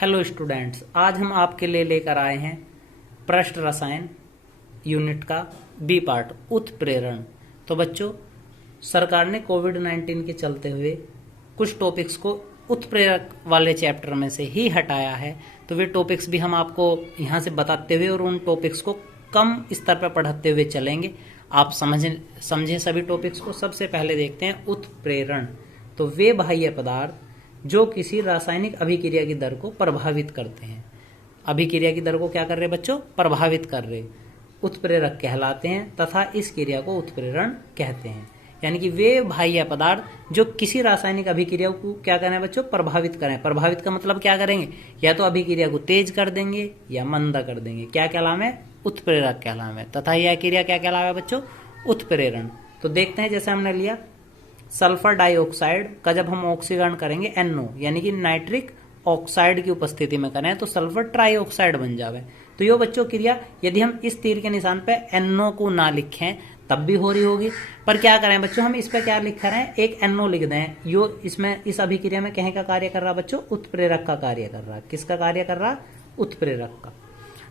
Hello students, आज हम आपके लिए लेकर आए हैं पृष्ठ रसायन यूनिट का बी पार्ट उत्प्रेरण। तो बच्चों, सरकार ने कोविड-19 के चलते हुए कुछ टॉपिक्स को उत्प्रेरक वाले चैप्टर में से ही हटाया है। तो वे टॉपिक्स भी हम आपको यहाँ से बताते हुए और उन टॉपिक्स को कम स्तर पर पढ़ाते हुए चलेंगे। आप समझे सभी टॉपिक्स को। सबसे पहले देखते हैं उत्प्रेरण। तो वे बाह्य पदार्थ जो किसी रासायनिक अभिक्रिया की दर को प्रभावित करते हैं। अभिक्रिया की दर को क्या कर रहे बच्चों? प्रभावित कर रहे, उत्प्रेरक कहलाते हैं तथा इस क्रिया को उत्प्रेरण कहते हैं। यानी कि वे बाह्य पदार्थ जो किसी रासायनिक अभिक्रिया को क्या करें बच्चों? प्रभावित करें। प्रभावित का मतलब क्या करेंगे? या तो अभिक्रिया को तेज कर देंगे या मंदा कर देंगे। क्या कहलावे? उत्प्रेरक कहलावे। तथा यह क्रिया क्या कहलावे बच्चों? उत्प्रेरण। तो देखते हैं, जैसे हमने लिया सल्फर डाइऑक्साइड का जब हम ऑक्सीकरण करेंगे NO यानी कि नाइट्रिक ऑक्साइड की उपस्थिति में करें तो सल्फर ट्राइऑक्साइड बन जावे। तो यो बच्चों क्रिया यदि हम इस तीर के निशान पे NO को ना लिखें तब भी हो रही होगी। पर क्या करें बच्चों, हम इस पे क्या लिख रहे हैं? एक NO लिख दें। यो इसमें इस अभिक्रिया में कहीं का कार्य कर रहा बच्चों? उत्प्रेरक का कार्य कर रहा। किसका कार्य कर रहा? उत्प्रेरक का।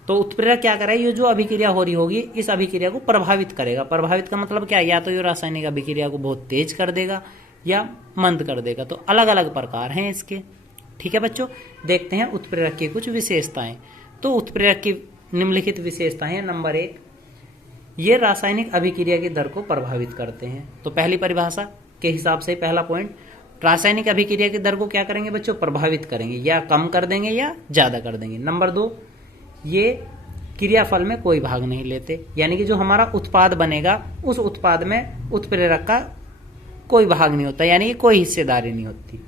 तो उत्प्रेरक क्या करे? ये जो अभिक्रिया हो रही होगी इस अभिक्रिया को प्रभावित करेगा। प्रभावित का मतलब क्या? या तो ये रासायनिक अभिक्रिया को बहुत तेज कर देगा या मंद कर देगा। तो अलग अलग प्रकार हैं इसके। ठीक है बच्चों, देखते हैं उत्प्रेरक की कुछ विशेषताएं। तो उत्प्रेरक की निम्नलिखित विशेषताएं हैं। नंबर 1, ये रासायनिक अभिक्रिया की दर को प्रभावित करते हैं। तो पहली परिभाषा के हिसाब से पहला पॉइंट, रासायनिक अभिक्रिया की दर को क्या करेंगे बच्चों? प्रभावित करेंगे, या कम कर देंगे या ज्यादा कर देंगे। नंबर 2, ये क्रियाफल में कोई भाग नहीं लेते। यानी कि जो हमारा उत्पाद बनेगा उस उत्पाद में उत्प्रेरक का कोई भाग नहीं होता, यानी कि कोई हिस्सेदारी नहीं होती।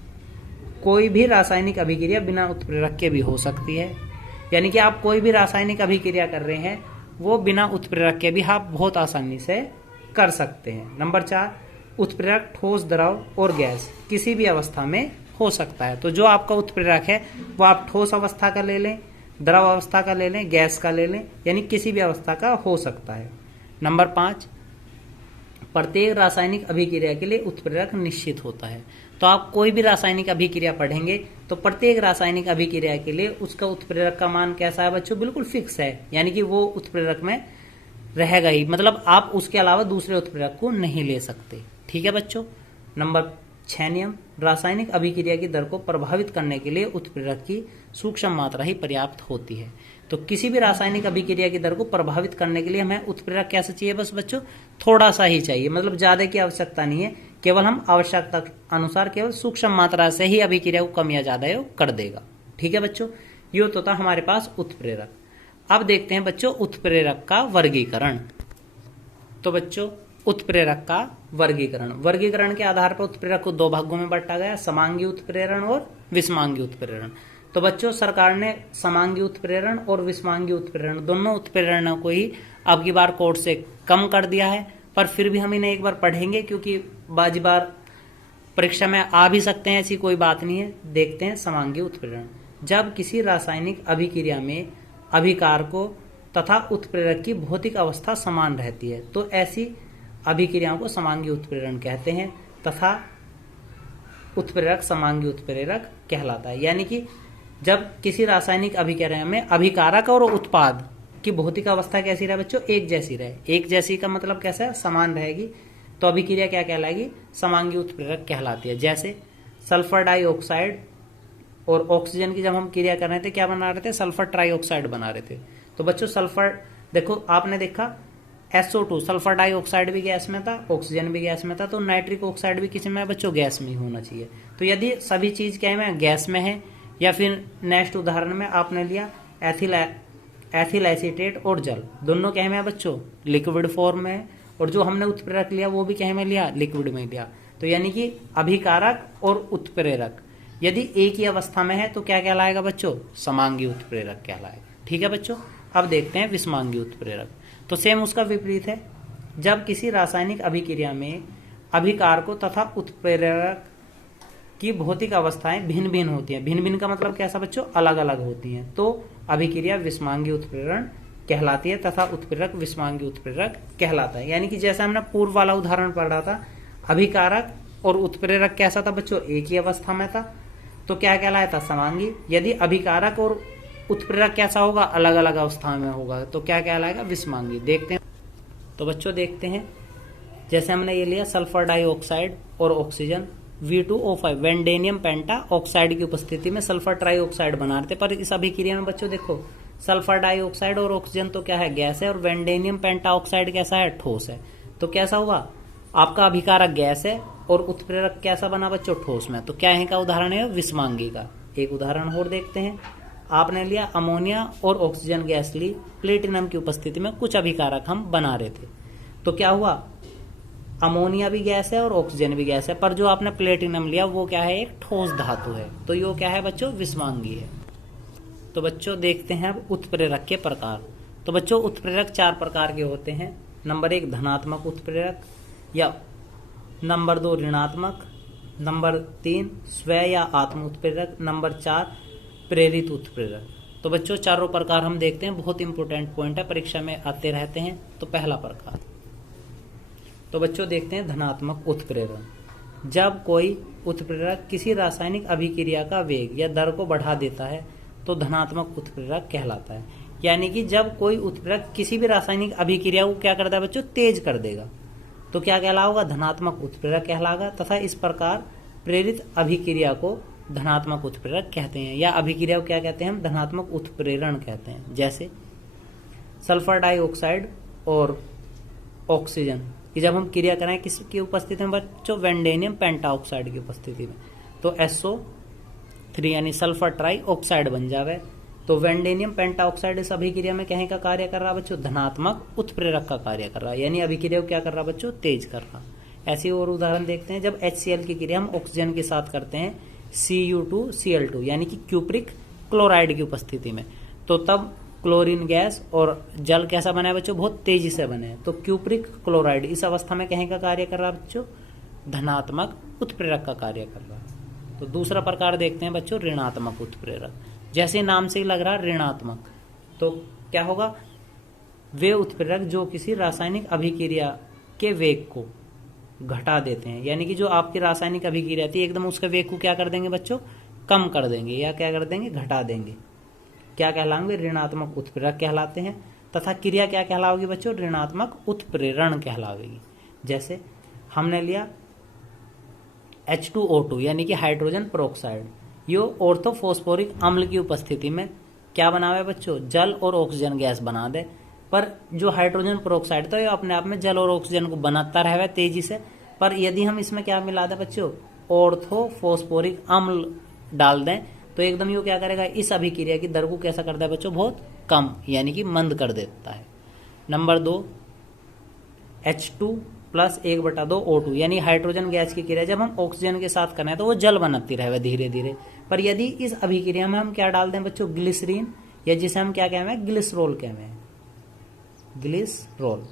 कोई भी रासायनिक अभिक्रिया बिना उत्प्रेरक के भी हो सकती है। यानी कि आप कोई भी रासायनिक अभिक्रिया कर रहे हैं वो बिना उत्प्रेरक के भी आप बहुत आसानी से कर सकते हैं। नंबर 4, उत्प्रेरक ठोस, द्रव और गैस किसी भी अवस्था में हो सकता है। तो जो आपका उत्प्रेरक है वो आप ठोस अवस्था का ले लें, द्रव अवस्था का ले लें, गैस का ले लें, यानी किसी भी अवस्था का हो सकता है। नंबर 5, प्रत्येक रासायनिक अभिक्रिया के लिए उत्प्रेरक निश्चित होता है। तो आप कोई भी रासायनिक अभिक्रिया पढ़ेंगे तो प्रत्येक रासायनिक अभिक्रिया के लिए उसका उत्प्रेरक का मान कैसा है बच्चों? बिल्कुल फिक्स है, यानी कि वो उत्प्रेरक में रहेगा ही। मतलब आप उसके अलावा दूसरे उत्प्रेरक को नहीं ले सकते। ठीक है बच्चों। नंबर 6 नियम, रासायनिक अभिक्रिया की दर को प्रभावित करने के लिए उत्प्रेरक की सूक्ष्म मात्रा ही पर्याप्त होती है। तो किसी भी रासायनिक अभिक्रिया की दर को प्रभावित करने के लिए हमें उत्प्रेरक कैसे चाहिए? बस बच्चों थोड़ा सा ही चाहिए, मतलब ज्यादा की आवश्यकता नहीं है। केवल हम आवश्यकता अनुसार केवल सूक्ष्म मात्रा से ही अभिक्रिया को कम या ज्यादा कर देगा। ठीक है बच्चों, ये तो था हमारे पास उत्प्रेरक। अब देखते हैं बच्चों उत्प्रेरक का वर्गीकरण। तो बच्चों उत्प्रेरक का वर्गीकरण के आधार पर उत्प्रेरक को 2 भागों में बांटा गया, समांगी उत्प्रेरण और विषमांगी उत्प्रेरण। तो बच्चों सरकार ने समांगी उत्प्रेरण और विषमांगी उत्प्रेरण दोनों उत्प्रेरणों को ही अब की बार कोर्स से कम कर दिया है। पर फिर भी हम इन्हें एक बार पढ़ेंगे क्योंकि बाजी बार परीक्षा में आ भी सकते हैं, ऐसी कोई बात नहीं है। देखते हैं समांगी उत्प्रेरण। जब किसी रासायनिक अभिक्रिया में अभिकारकों तथा उत्प्रेरक की भौतिक अवस्था समान रहती है तो ऐसी अभिक्रियाओं को समांगी उत्प्रेरण कहते हैं तथा उत्प्रेरक समांगी उत्प्रेरक कहलाता है। यानी कि जब किसी रासायनिक अभिक्रिया में अभिकारक और उत्पाद की भौतिक अवस्था कैसी रहे बच्चों? एक जैसी रहे। एक जैसी का मतलब कैसा है? समान रहेगी। तो अभिक्रिया क्या कहलाएगी? समांगी उत्प्रेरक कहलाती है। जैसे सल्फर डाइऑक्साइड और ऑक्सीजन की जब हम क्रिया कर रहे थे क्या बना रहे थे? सल्फर ट्राइऑक्साइड बना रहे थे। तो बच्चों सल्फर देखो, आपने देखा SO2 सल्फर डाइऑक्साइड भी गैस में था, ऑक्सीजन भी गैस में था, तो नाइट्रिक ऑक्साइड भी किसी में बच्चों? गैस में ही होना चाहिए। तो यदि सभी चीज क्या है? गैस में है। या फिर नेक्स्ट उदाहरण में आपने लिया एथिल एसीटेट और जल, दोनों क्या है बच्चों? लिक्विड फॉर्म में है। और जो हमने उत्प्रेरक लिया वो भी क्या में लिया? लिक्विड में लिया। तो यानी कि अभिकारक और उत्प्रेरक यदि एक ही अवस्था में है तो क्या कहलाएगा बच्चों? समांगी उत्प्रेरक कहलाएगा। ठीक है बच्चों। अब देखते हैं विषमांगी उत्प्रेरक। तो सेम उसका विपरीत है। जब किसी रासायनिक अभिक्रिया में अभिकारकों तथा उत्प्रेरक की भौतिक अवस्थाएं भिन्न भिन्न होती हैं। भिन्न भिन्न का मतलब कैसा बच्चों? अलग अलग होती हैं। तो अभिक्रिया विषमांगी उत्प्रेरण कहलाती है तथा उत्प्रेरक विषमांगी उत्प्रेरक कहलाता है। यानी कि जैसा हमने पूर्व वाला उदाहरण पढ़ा था, अभिकारक और उत्प्रेरक कैसा था बच्चों? एक ही अवस्था में था। तो क्या कहलाता समांगी। यदि अभिकारक और उत्प्रेरक कैसा होगा, अलग अलग अवस्था में होगा, तो क्या कहलाएगा, विषमांगी। देखते हैं, तो बच्चों देखते हैं, जैसे हमने ये लिया सल्फर डाइऑक्साइड और ऑक्सीजन V2O5 वेंडेनियम पेंटा ऑक्साइड की उपस्थिति में सल्फर ट्राइऑक्साइड बना रहे थे। पर इस अभिक्रिया में बच्चों देखो, सल्फर डाइऑक्साइड और ऑक्सीजन तो क्या है, गैस है, और वेंडेनियम पेंटा ऑक्साइड कैसा है, ठोस है। तो कैसा हुआ, आपका अभिकारक गैस है और उत्प्रेरक कैसा बना बच्चों, ठोस में। तो क्या है का उदाहरण है, विषमांगी का। एक उदाहरण और देखते हैं, आपने लिया अमोनिया और ऑक्सीजन गैस ली, प्लेटिनम की उपस्थिति में कुछ अभिकारक हम बना रहे थे। तो क्या हुआ, अमोनिया भी गैस है और ऑक्सीजन भी गैस है, पर जो आपने प्लेटिनम लिया वो क्या है, एक ठोस धातु है। तो ये क्या है बच्चों, विषमांगी है। तो बच्चों देखते हैं अब उत्प्रेरक के प्रकार। तो बच्चों उत्प्रेरक 4 प्रकार के होते हैं। नंबर 1 धनात्मक उत्प्रेरक, या नंबर 2 ऋणात्मक, नंबर 3 स्व या आत्म उत्प्रेरक, नंबर 4 प्रेरित उत्प्रेरक। तो बच्चों चारों प्रकार हम देखते हैं, बहुत इंपॉर्टेंट पॉइंट है, परीक्षा में आते रहते हैं। तो पहला प्रकार, तो बच्चों देखते हैं धनात्मक उत्प्रेरण। जब कोई उत्प्रेरक किसी रासायनिक अभिक्रिया का वेग या दर को बढ़ा देता है तो धनात्मक उत्प्रेरक कहलाता है। यानी कि जब कोई उत्प्रेरक किसी भी रासायनिक अभिक्रिया को क्या करता है बच्चों, तेज कर देगा, तो क्या कहलाएगा, धनात्मक उत्प्रेरक कहलाएगा। तथा इस प्रकार प्रेरित अभिक्रिया को धनात्मक उत्प्रेरक कहते हैं, या अभिक्रिया को क्या कहते हैं हम, धनात्मक उत्प्रेरण कहते हैं। जैसे सल्फर डाइऑक्साइड और ऑक्सीजन कि जब हम क्रिया करें किसकी उपस्थिति में बच्चों, वेंडेनियम पेंटाऑक्साइड की उपस्थिति में, तो SO3 यानी सल्फर ट्राई ऑक्साइड बन जावे। तो वेंडेनियम पेंटाऑक्साइड इस अभिक्रिया में कहीं का कार्य कर रहा बच्चों, धनात्मक उत्प्रेरक का कार्य कर रहा है, यानी अभिक्रिया को क्या कर रहा बच्चों, तेज कर रहा। ऐसे और उदाहरण देखते हैं, जब HCl की क्रिया हम ऑक्सीजन के साथ करते हैं Cu2Cl2 यानी कि क्यूप्रिक क्लोराइड की उपस्थिति में, तो तब क्लोरीन गैस और जल कैसा बना है बच्चों, बहुत तेजी से बने हैं। तो क्यूप्रिक क्लोराइड इस अवस्था में कहीं का कार्य कर रहा है बच्चों, धनात्मक उत्प्रेरक का कार्य कर रहा है। तो दूसरा प्रकार देखते हैं बच्चों, ऋणात्मक उत्प्रेरक। जैसे नाम से ही लग रहा है ऋणात्मक, तो क्या होगा, वे उत्प्रेरक जो किसी रासायनिक अभिक्रिया के वेग को घटा देते हैं, यानी कि जो आपकी रासायनिक अभिक्रिया थी एकदम उसके वेग को क्या कर देंगे बच्चों, कम कर देंगे, या क्या कर देंगे, घटा देंगे, क्या कहलाएंगे, ऋणात्मक उत्प्रेरक कहलाते हैं। तथा क्रिया क्या कहलाओगी बच्चों, ऋणात्मक उत्प्रेरण कहलावेगी। जैसे हमने लिया H2O2 यानी कि हाइड्रोजन पेरोक्साइड, यो ऑर्थोफॉस्फोरिक अम्ल की उपस्थिति में क्या बनावे बच्चों, जल और ऑक्सीजन गैस बना दे। पर जो हाइड्रोजन पेरोक्साइड था ये अपने आप में जल और ऑक्सीजन को बनाता रहे तेजी से, पर यदि हम इसमें क्या मिला दें बच्चों, ऑर्थोफॉस्फोरिक अम्ल डाल दें, तो एकदम ये क्या करेगा, इस अभिक्रिया की दर को कैसा करता है बच्चों, बहुत कम, यानी कि मंद कर देता है। नंबर 2 H2 + 1/2 O2 यानी हाइड्रोजन गैस की क्रिया जब हम ऑक्सीजन के साथ करें तो वो जल बनाती रहे धीरे धीरे। पर यदि इस अभिक्रिया में हम क्या डाल दें बच्चों, ग्लिसरीन, या जिसे हम क्या कहते हैं, ग्लिसरॉल कहते हैं, ग्लिसरॉल,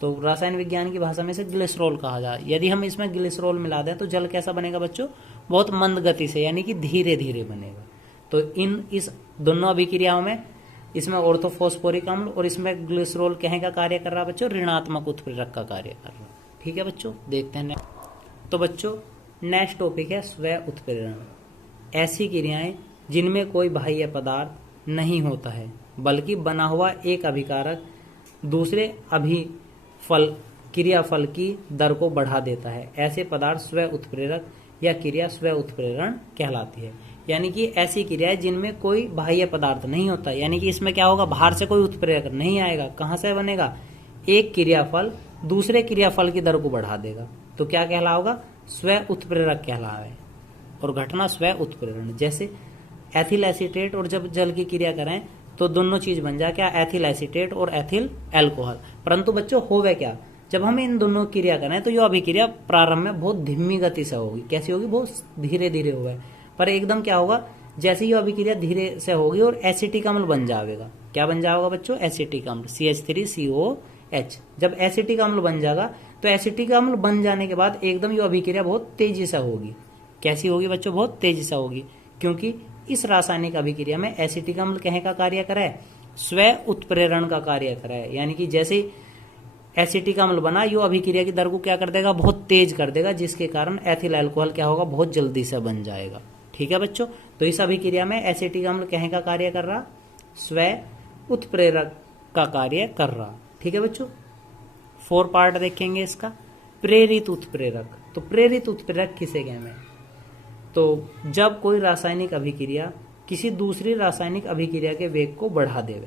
तो रसायन विज्ञान की भाषा में से ग्लिसरॉल कहा जाए। यदि हम इसमें ग्लिसरॉल मिला दें तो जल कैसा बनेगा बच्चों, बहुत मंद गति से, यानी कि धीरे धीरे बनेगा। तो इस दोनों अभिक्रियाओं में, इसमें ऑर्थोफॉस्फोरिक अम्ल और इसमें ग्लिसरॉल कहीं का कार्य कर रहा है बच्चों, ऋणात्मक उत्प्रेरक का कार्य कर रहा है। ठीक है बच्चों, देखते हैं। तो बच्चों नेक्स्ट टॉपिक है स्व उत्प्रेरण। ऐसी क्रियाएं जिनमें कोई बाह्य पदार्थ नहीं होता है बल्कि बना हुआ एक अभिकारक दूसरे क्रियाफल की दर को बढ़ा देता है, ऐसे पदार्थ स्व उत्प्रेरक या क्रिया स्व उत्प्रेरण कहलाती है। यानी कि ऐसी क्रिया है जिनमें कोई बाह्य पदार्थ नहीं होता, यानी कि इसमें क्या होगा, बाहर से कोई उत्प्रेरक नहीं आएगा, कहां से बनेगा, एक क्रियाफल दूसरे क्रियाफल की दर को बढ़ा देगा, तो क्या कहलाओगा, स्व उत्प्रेरक कहलावे, और घटना स्व उत्प्रेरण। जैसे एथिल एसीटेट और जब जल की क्रिया करें तो दोनों चीज बन जाए क्या, एथिल एसीटेट और एथिल एल्कोहल। परंतु बच्चों होवे क्या, जब हम इन दोनों क्रिया करें तो यह अभिक्रिया प्रारंभ में बहुत धीमी गति से होगी, कैसी होगी, बहुत धीरे धीरे होगा, पर एकदम क्या होगा, जैसे ही अभिक्रिया धीरे से होगी और एसिटिक अम्ल बन जाएगा। क्या बन जाएगा बच्चों, एसिटिक अम्ल, CH3COH। जब एसिटिक अम्ल बन जाएगा तो एसिटिक अम्ल बन जाने के बाद एकदम ये अभिक्रिया बहुत तेजी से होगी। कैसी होगी बच्चों, बहुत तेजी से होगी, क्योंकि इस रासायनिक अभिक्रिया में एसिटिक अम्ल कहे का कार्य करे, स्व उत्प्रेरण का कार्य करे। यानी कि जैसे एसिटिक अम्ल बना, यो अभिक्रिया की दर को क्या कर देगा, बहुत तेज कर देगा, जिसके कारण एथिल अल्कोहल क्या होगा, बहुत जल्दी से बन जाएगा। ठीक है बच्चों, तो इस अभिक्रिया में एसिटिक अम्ल कहीं का कार्य कर रहा, स्व उत्प्रेरक का कार्य कर रहा। ठीक है बच्चों, 4 पार्ट देखेंगे इसका। प्रेरित उत्प्रेरक, तो प्रेरित उत्प्रेरक किसे कहते हैं? तो जब कोई रासायनिक अभिक्रिया किसी दूसरी रासायनिक अभिक्रिया के वेग को बढ़ा देवे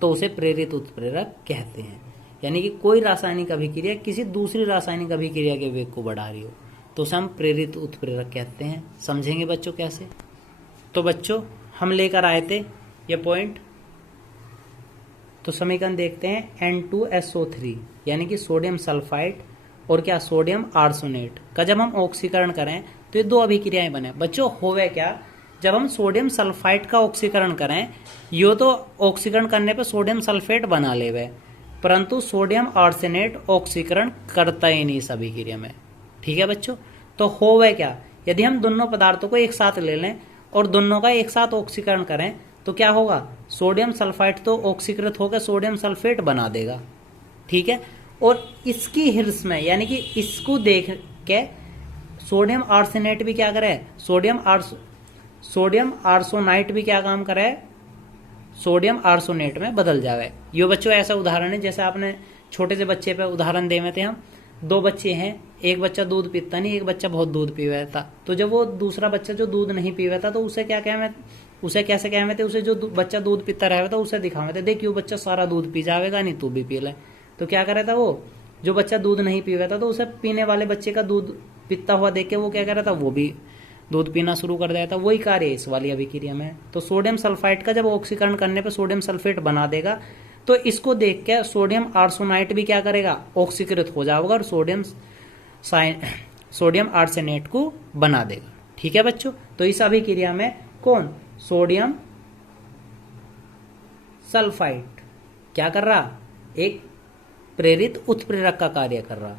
तो उसे प्रेरित उत्प्रेरक कहते हैं। यानी कि कोई रासायनिक अभिक्रिया किसी दूसरी रासायनिक अभिक्रिया के वेग को बढ़ा रही हो तो उसे हम प्रेरित उत्प्रेरक कहते हैं। समझेंगे बच्चों कैसे? तो बच्चों हम लेकर आए थे ये पॉइंट, तो समीकरण देखते हैं। N2SO3 यानी कि सोडियम सल्फाइड और क्या सोडियम आर्सेनेट का जब हम ऑक्सीकरण करें तो ये 2 अभिक्रियाएं बने। बच्चों होवे क्या, जब हम सोडियम सल्फाइड का ऑक्सीकरण करें, यो तो ऑक्सीकरण करने पे सोडियम सल्फेट बना लेवे, परंतु सोडियम आर्सेनेट ऑक्सीकरण करता ही नहीं इस अभिक्रिया में। ठीक है बच्चों, तो होवे क्या, यदि हम दोनों पदार्थों को एक साथ ले लें और दोनों का एक साथ ऑक्सीकरण करें तो क्या होगा, सोडियम सल्फाइड तो ऑक्सीकृत होकर सोडियम सल्फेट बना देगा। ठीक है, और इसकी हिर्स में यानी कि इसको देख के सोडियम आर्सेनेट भी क्या करे, सोडियम आर्सोनाइट भी क्या काम करे, सोडियम आर्सोनेट में बदल जावे। यो बच्चों ऐसा उदाहरण है जैसे आपने छोटे से बच्चे पे उदाहरण देवे थे हम, 2 बच्चे हैं, एक बच्चा दूध पीता नहीं, एक बच्चा बहुत दूध पीवे था। तो जब वो दूसरा बच्चा जो दूध नहीं पीवे था तो उसे क्या कहवे, उसे कैसे कहवे थे, उसे जो बच्चा दूध पीता रहे था उसे दिखावे थे, देख यो बच्चा सारा दूध पी जाएगा, नहीं तू भी पी ले। तो क्या करे था, वो जो बच्चा दूध नहीं पीवे था तो उसे पीने वाले बच्चे का दूध पीता हुआ देख के वो क्या कर रहा था, वो भी दूध पीना शुरू कर दिया था। वही कार्य है इस वाली अभिक्रिया में। तो सोडियम सल्फाइड का जब ऑक्सीकरण करने पर सोडियम सल्फेट बना देगा तो इसको देख के सोडियम आर्सेनाइट भी क्या करेगा, ऑक्सीकृत हो जाएगा और सोडियम आर्सेनेट को बना देगा। ठीक है बच्चों, तो इस अभिक्रिया में कौन, सोडियम सल्फाइड क्या कर रहा, एक प्रेरित उत्प्रेरक का कार्य कर रहा।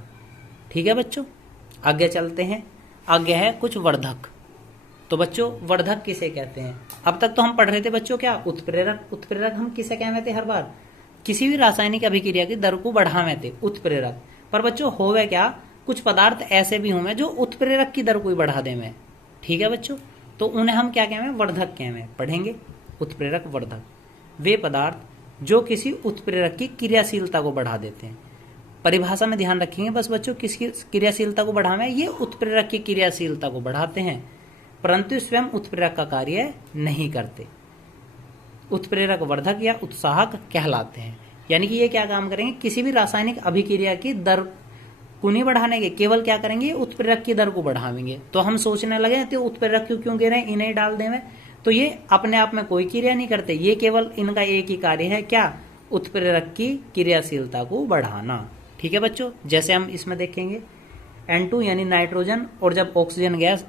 ठीक है बच्चों, आगे चलते हैं। आगे है कुछ वर्धक। तो बच्चों वर्धक किसे कहते हैं? अब तक तो हम पढ़ रहे थे बच्चों क्या, उत्प्रेरक। उत्प्रेरक हम किसे कहते थे हर बार, किसी भी रासायनिक अभिक्रिया की दर को बढ़ावे थे, उत्प्रेरक। पर बच्चों होवे क्या, कुछ पदार्थ ऐसे भी होंगे जो उत्प्रेरक की दर को ही बढ़ा देवे। ठीक है बच्चों, तो उन्हें हम क्या कहें, वर्धक कहें। पढ़ेंगे उत्प्रेरक वर्धक, वे पदार्थ जो किसी उत्प्रेरक की क्रियाशीलता को बढ़ा देते हैं। परिभाषा में ध्यान रखेंगे बस बच्चों, किसकी क्रियाशीलता को बढ़ावे, ये उत्प्रेरक की क्रियाशीलता को बढ़ाते हैं परंतु स्वयं उत्प्रेरक का कार्य नहीं करते। उत्प्रेरक वर्धक या उत्साहक कहलाते हैं। यानी कि ये क्या काम करेंगे, किसी भी रासायनिक अभिक्रिया की दर को नहीं बढ़ाने के, केवल क्या करेंगे, उत्प्रेरक की दर को बढ़ावेंगे। तो हम सोचने लगे तो उत्प्रेरक क्यों गिरे, इन्हें डाल देवे, तो ये अपने आप में कोई क्रिया नहीं करते, ये केवल इनका एक ही कार्य है, क्या, उत्प्रेरक की क्रियाशीलता को बढ़ाना। ठीक है बच्चों, जैसे हम इसमें देखेंगे N2 यानी नाइट्रोजन और जब ऑक्सीजन गैस,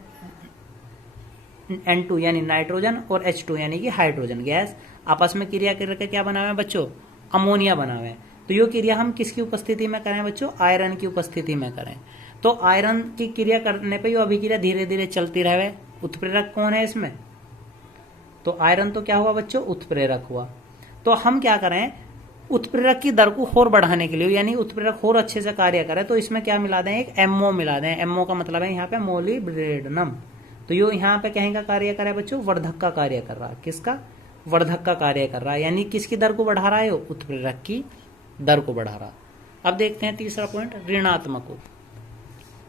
N2 यानी नाइट्रोजन और H2 यानी कि हाइड्रोजन गैस आपस में क्रिया करके क्या बनावे बच्चों, अमोनिया बनावे। तो ये क्रिया हम किसकी उपस्थिति में करें बच्चों, आयरन की उपस्थिति में करें। तो आयरन की क्रिया करने पर ये अभिक्रिया धीरे धीरे चलती रहे। उत्प्रेरक कौन है इसमें, तो आयरन तो क्या हुआ बच्चों, उत्प्रेरक हुआ। तो हम क्या करें, उत्प्रेरक की दर को और बढ़ाने के लिए, यानी उत्प्रेरक और अच्छे से कार्य करे, तो इसमें क्या मिला दें, एक MO मिला दें। MO का मतलब है यहाँ पे मोलिब्डेनम। तो यो यहाँ पे कहीं का कार्य कर रहा है बच्चों, वर्धक का कार्य कर रहा है। किसका, वर्धक का कार्य कर रहा है। यानी किसकी दर को बढ़ा रहा है, उत्प्रेरक की दर को बढ़ा रहा। अब देखते हैं तीसरा पॉइंट, ऋणात्मक।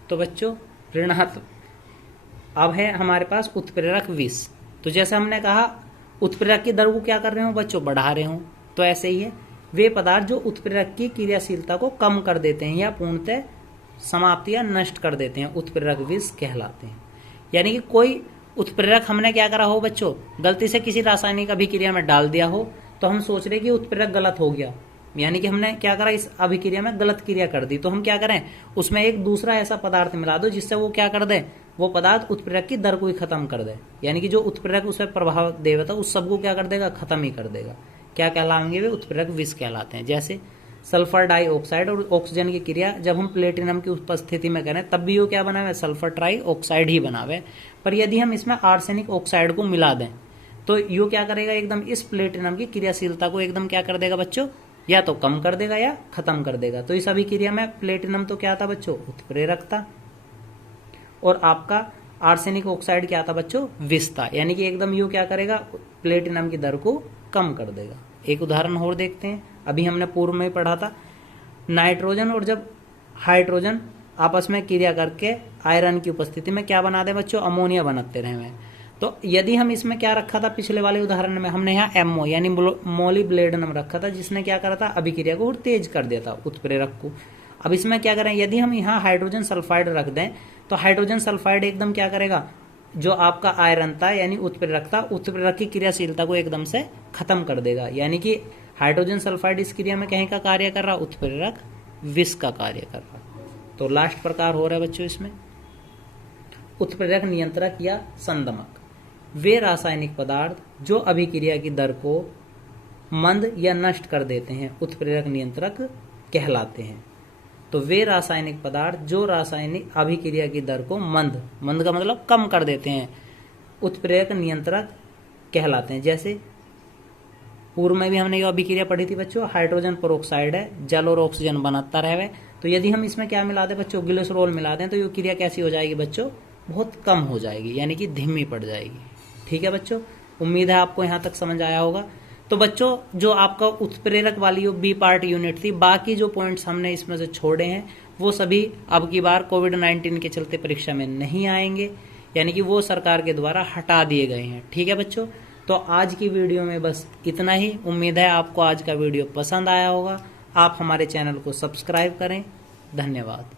तो बच्चों ऋणात्मक, अब है हमारे पास उत्प्रेरक विष। तो जैसे हमने कहा उत्प्रेरक की दर को क्या कर रहे हो बच्चों, बढ़ा रहे हो, तो ऐसे ही है वे पदार्थ जो उत्प्रेरक की क्रियाशीलता को कम कर देते हैं या पूर्णतः समाप्त या नष्ट कर देते हैं, उत्प्रेरक विष कहलाते हैं। यानी कि कोई उत्प्रेरक हमने क्या करा हो बच्चों, गलती से किसी रासायनिक अभिक्रिया में डाल दिया हो, तो हम सोच रहे कि उत्प्रेरक गलत हो गया, यानी कि हमने क्या करा, इस अभिक्रिया में गलत क्रिया कर दी। तो हम क्या करें, उसमें एक दूसरा ऐसा पदार्थ मिला दो जिससे वो क्या कर दे, वो पदार्थ उत्प्रेरक की दर को ही खत्म कर दे। यानी कि जो उत्प्रेरक उस पर प्रभाव देगा था उस सबको क्या कर देगा, खत्म ही कर देगा। क्या कहलाएंगे वे, उत्प्रेरक विष कहलाते हैं। जैसे सल्फर डाइऑक्साइड और ऑक्सीजन की क्रिया जब हम प्लेटिनम की उपस्थिति में करें तब भी वो क्या बनावे, सल्फर ट्राइऑक्साइड ही बनावे। पर यदि हम इसमें आर्सेनिक ऑक्साइड को मिला दें तो यो क्या करेगा, एकदम इस प्लेटिनम की क्रियाशीलता को एकदम क्या कर देगा बच्चों, या तो कम कर देगा या खत्म कर देगा। तो इस अभिक्रिया में प्लेटिनम तो क्या था बच्चों, उत्प्रेरक था, और आपका आर्सेनिक ऑक्साइड क्या था बच्चों, विष था, यानी कि एकदम यू क्या करेगा, प्लेटिनम की दर को कम कर देगा। एक उदाहरण और देखते हैं, अभी हमने पूर्व में पढ़ा था, नाइट्रोजन और जब हाइड्रोजन आपस में क्रिया करके आयरन की उपस्थिति में क्या बना दे बच्चों, अमोनिया बनाते रहे हैं। तो यदि हम इसमें क्या रखा था, पिछले वाले उदाहरण में हमने यहाँ एमओ यानी मोलिब्लेडनम रखा था, जिसने क्या करा था, अभिक्रिया को और तेज कर दिया था उत्प्रेरक को। अब इसमें क्या करें, यदि हम यहाँ हाइड्रोजन सल्फाइड रख दें तो हाइड्रोजन सल्फाइड एकदम क्या करेगा, जो आपका आयरन था यानी उत्प्रेरक था, उत्प्रेरक की क्रियाशीलता को एकदम से खत्म कर देगा। यानी कि हाइड्रोजन सल्फाइड इस क्रिया में कहीं का कार्य कर रहा, उत्प्रेरक विष का कार्य कर रहा। तो लास्ट प्रकार हो रहा है बच्चों इसमें, उत्प्रेरक नियंत्रक या संदमक, वे रासायनिक पदार्थ जो अभिक्रिया की दर को मंद या नष्ट कर देते हैं उत्प्रेरक नियंत्रक कहलाते हैं। तो वे रासायनिक पदार्थ जो रासायनिक अभिक्रिया की दर को मंद, मंद का मतलब कम कर देते हैं, उत्प्रेरक नियंत्रक कहलाते हैं। जैसे पूर्व में भी हमने ये अभिक्रिया पढ़ी थी बच्चों, हाइड्रोजन पेरोक्साइड है, जल और ऑक्सीजन बनाता रहे, तो यदि हम इसमें क्या मिला दें बच्चों, ग्लिसरॉल मिला दें, तो ये क्रिया कैसी हो जाएगी बच्चों, बहुत कम हो जाएगी, यानी कि धीमी पड़ जाएगी। ठीक है बच्चों, उम्मीद है आपको यहाँ तक समझ आया होगा। तो बच्चों जो आपका उत्प्रेरक वाली बी पार्ट यूनिट थी, बाकी जो पॉइंट्स हमने इसमें से छोड़े हैं वो सभी अब की बार कोविड-19 के चलते परीक्षा में नहीं आएंगे, यानी कि वो सरकार के द्वारा हटा दिए गए हैं। ठीक है बच्चों, तो आज की वीडियो में बस इतना ही। उम्मीद है आपको आज का वीडियो पसंद आया होगा। आप हमारे चैनल को सब्सक्राइब करें। धन्यवाद।